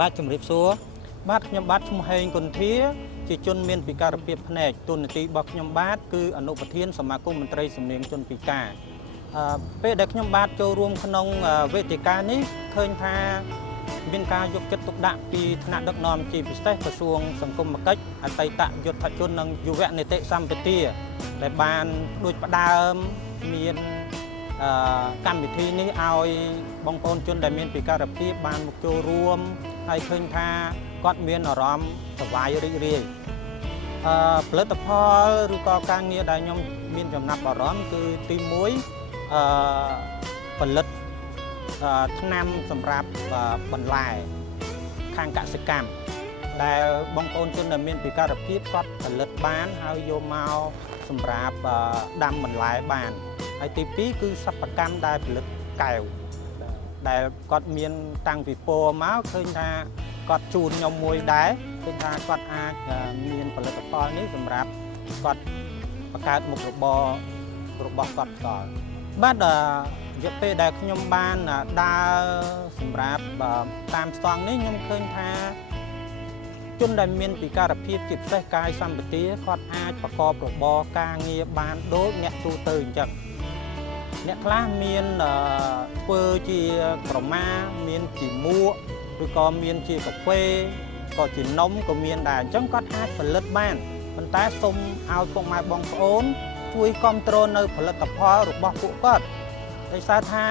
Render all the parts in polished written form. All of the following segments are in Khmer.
បាទជំរាបសួរបាទខ្ញុំបាទឈ្មោះហេងគុន្ធាជាជនមានពិការភាពភ្នែកទូនាទីរបស់ខ្ញុំបាទគឺអនុប្រធានសមាគមមន្ត្រីសំនៀងជនពិការពេលដែលខ្ញុំបាទចូលរួមក្នុងវេទិកានេះឃើញថាមានការយកចិត្តទុកដាក់ពីថ្នាក់ដឹកនាំជាពិសេសក្រសួងសង្គមគិច្ចអតីតយុទ្ធជននិងយុវនីតិសម្បទាដែលបានដូចផ្ដើមមានកម្មវិធីនេះឲ្យបងប្អូនជនដែលមានពិការភាពបានមកចូលរួមហើយឃើញថាគាត់មានអារម្មណ៍សប្បាយរីករាយផលិតផលឬក៏ការងារដែលខ្ញុំមានចំណាប់អារម្មណ៍គឺទី1ផលិតថ្នាំសម្រាប់បន្លែខាងកសិកម្មដែលបងប្អូនជនដែលមានពិការភាពគាត់ផលិតបានហើយយកមកសម្រាប់ដាំបន្លែបានហើយទី2គឺសិប្បកម្មដែលផលិតកែវដែលគាត់មានតាំងពីពោមកឃើញថាគាត់ជូនខ្ញុំមួយដែរឃើញថាគាត់អាចមានផលិតផលនេះសម្រាប់គាត់បង្កើតមុខរបររបស់គាត់ផ្ទាល់បាទរយៈពេលដែលខ្ញុំបានដើរសម្រាប់តាមស្តង់នេះខ្ញុំឃើញថាជនដែលមានពិការភាពជាពិសេសកាយសម្បទាគាត់អាចប្រកបរបរការងារបានដូចអ្នកទូទៅអញ្ចឹងអ្នកខ្លះមានធ្វើជាក្រមាមានជាមួកឬក៏មានជាកាហ្វេក៏ជានំក៏មានដែរអញ្ចឹងគាត់អាចផលិតបានប៉ុន្តែសូមឲ្យពុកម៉ែបងប្អូនជួយគ្រប់គ្រងនៅផលិតផលរបស់ពួកគាត់ដោយសារថា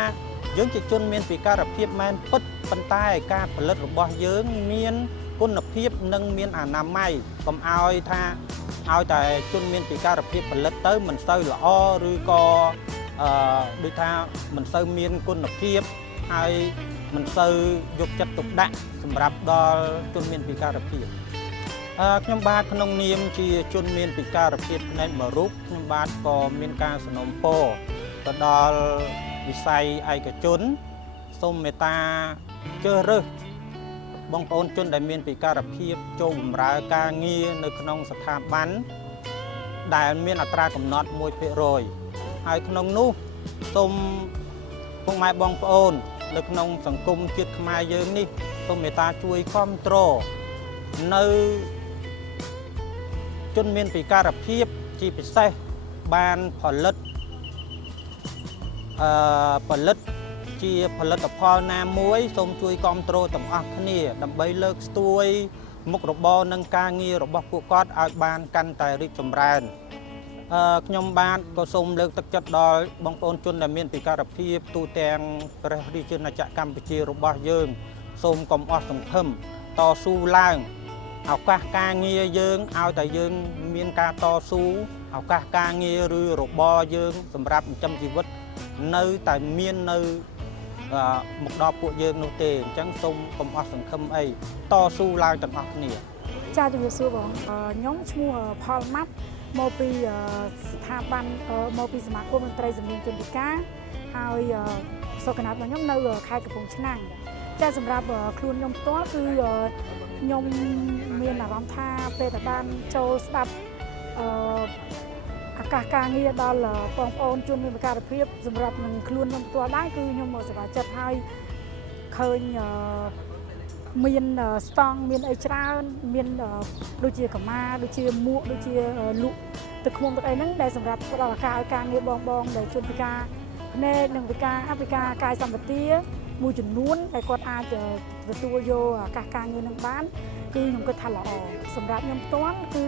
យើងជាជនមានពិការភាពមែនពិតប៉ុន្តែការផលិតរបស់យើងមានគុណភាពនិងមានអនាម័យកុំឲ្យថាឲ្យតែជនមានពិការភាពផលិតទៅមិនសូវល្អឬក៏ដូចថាមិនសូវមានគុណភាពហើយមិនសូវយកចិត្តទុកដាក់សម្រាប់ដល់ជនមានពិការភាពខ្ញុំបាទក្នុងនាមជាជនមានពិការភាពផ្នែកមួយរូបខ្ញុំបាទក៏មានការសនំពរទៅដល់វិស័យឯកជនសូមមេត្តាជ្រើសរើសបងប្អូនជនដែលមានពិការភាពចូលបម្រើការងារនៅក្នុងស្ថាប័នដែលមានអត្រាកំណត់ 1% ហើយក្នុងនោះសូមពុកម៉ែបងប្អូននៅក្នុងសង្គមជាតិខ្មែរយើងនេះសូមមេត្តាជួយគ្រប់គ្រងនៅជនមានពិការភាពជាពិសេសបានផលិតជាផលិតផលណាមួយសូមជួយគ្រប់គ្រងទាំងអស់គ្នាដើម្បីលើកស្ទួយមុខរបរនិងការងាររបស់ពួកគាត់ឲ្យបានកាន់តែរីកចម្រើនខ្ញុំបាទក៏សូមលើកទឹកចិត្តដល់បងប្អូនជនដែលមានពិការភាពទូទាំងព្រះរាជាណាចក្រកម្ពុជារបស់យើងសូមកុំអស់សង្ឃឹមតស៊ូឡើងឱកាសការងារយើងឲ្យតែយើងមានការតស៊ូឱកាសការងារឬរបរយើងសម្រាប់ចិញ្ចឹមជីវិតនៅតែមាននៅមកដល់ពួកយើងនោះទេអញ្ចឹងសូមកុំអស់សង្ឃឹមអីតស៊ូឡើងទាំងអស់គ្នាចាជំរាបសួរបងខ្ញុំឈ្មោះផលម៉ាត់មកពីស្ថាប័នមកពីសមាគមមន្ត្រីសំនៀងជនពិការហើយសក្តានុពលរបស់ខ្ញុំនៅខេត្តកំពង់ឆ្នាំងតែសម្រាប់ខ្លួនខ្ញុំផ្ទាល់គឺខ្ញុំមានអារម្មណ៍ថាពេលដែលបានចូលស្ដាប់ឱកាសការងារដល់បងប្អូនជនមានពិការភាពសម្រាប់នឹងខ្លួនខ្ញុំផ្ទាល់ដែរគឺខ្ញុំសប្បាយចិត្តហើយឃើញមានស្តង់មានអីច្រើនមានដូចជាកម្មាដូចជាមួកដូចជាលក់ទឹកឃ្មុំទឹកអីហ្នឹងដែលសម្រាប់ផ្ដល់ឱកាសឲ្យការងារបងដែលជនពិការភ្នែកនិងពិការកាយសម្បទាមួយចំនួនដែលគាត់អាចទទួលយកឱកាសការងារនឹងបានគឺខ្ញុំគិតថាល្អសម្រាប់ខ្ញុំផ្ទាល់គឺ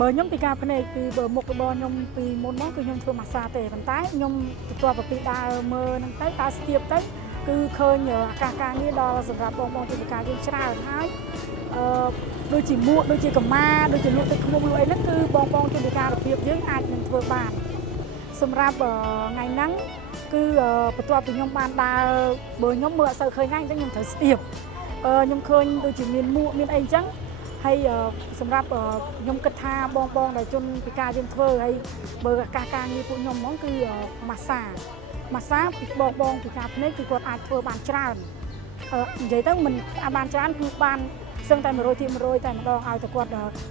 បើខ្ញុំពិការភ្នែកគឺបើមុខរបរខ្ញុំពីមុនមកគឺខ្ញុំធ្វើម៉ាស្សាទេប៉ុន្តែខ្ញុំទទួលពីដើរមើលហ្នឹងទៅដើរស្ទាបទៅគឺឃើញឱកាសការងារដល់សម្រាប់បងជនពិការយើងច្រើនហើយដូចជាមួកដូចជាកម្មាដូចជាលក់ទឹកឃ្មុំលក់អីហ្នឹងគឺបងជនពិការភាពយើងអាចនឹងធ្វើបានសម្រាប់ថ្ងៃហ្នឹងគឺបន្ទាប់ពីខ្ញុំបានដើរបើខ្ញុំមើលអត់សូវឃើញហ្នឹងអញ្ចឹងខ្ញុំត្រូវស្ទាបខ្ញុំឃើញដូចជាមានមួកមានអីអញ្ចឹងហើយសម្រាប់ខ្ញុំគិតថាបងដែលជនពិការយើងធ្វើហើយបើឱកាសការងារពួកខ្ញុំហ្មងគឺម៉ាស្សាពីបងពិការភ្នែកគឺគាត់អាចធ្វើបានច្រើននិយាយទៅមិនអាចបានច្រើនគឺបានសឹងតែ100%តែម្ដងឲ្យតែគាត់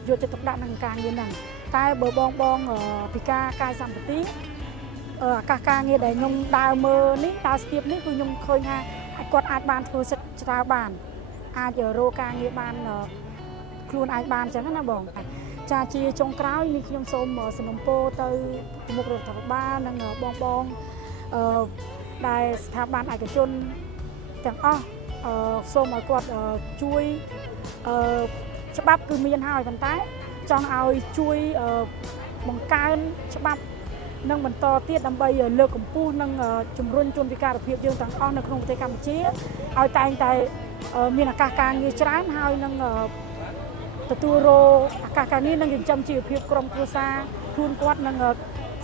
យកចិត្តទុកដាក់នឹងការងារហ្នឹងតែបើបងពិការកាយសម្បទាឱកាសការងារដែលខ្ញុំដើរមើលនេះដើរស្ទាបនេះគឺខ្ញុំឃើញថាគាត់អាចបានធ្វើសិទ្ធិច្រើនបាន អាចរកការងារបានខ្លួនឯងបានចឹងណាបងចាជាចុងក្រោយនេះខ្ញុំសូមសំណូមពរទៅមុខរដ្ឋាភិបាលនិងបងដែលស្ថាប័នឯកជនទាំងអស់សូមឲ្យគាត់ជួយច្បាប់គឺមានហើយប៉ុន្តែចង់ឲ្យជួយបង្កើនច្បាប់និងបន្តទៀតដើម្បីលើកកម្ពស់និងជំរុញជនពិការភាពយើងទាំងអស់នៅក្នុងប្រទេសកម្ពុជាឲ្យតែងតែមានឱកាសការងារច្រើនហើយនឹងទទួលរកឱកាសការងារនិងចិញ្ចឹមជីវភាពក្រុមគ្រួសារខ្លួនគាត់និង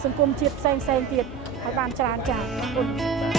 សង្គមជាតិផ្សេងទៀតឲ្យបានច្រើនចា៎អរគុណ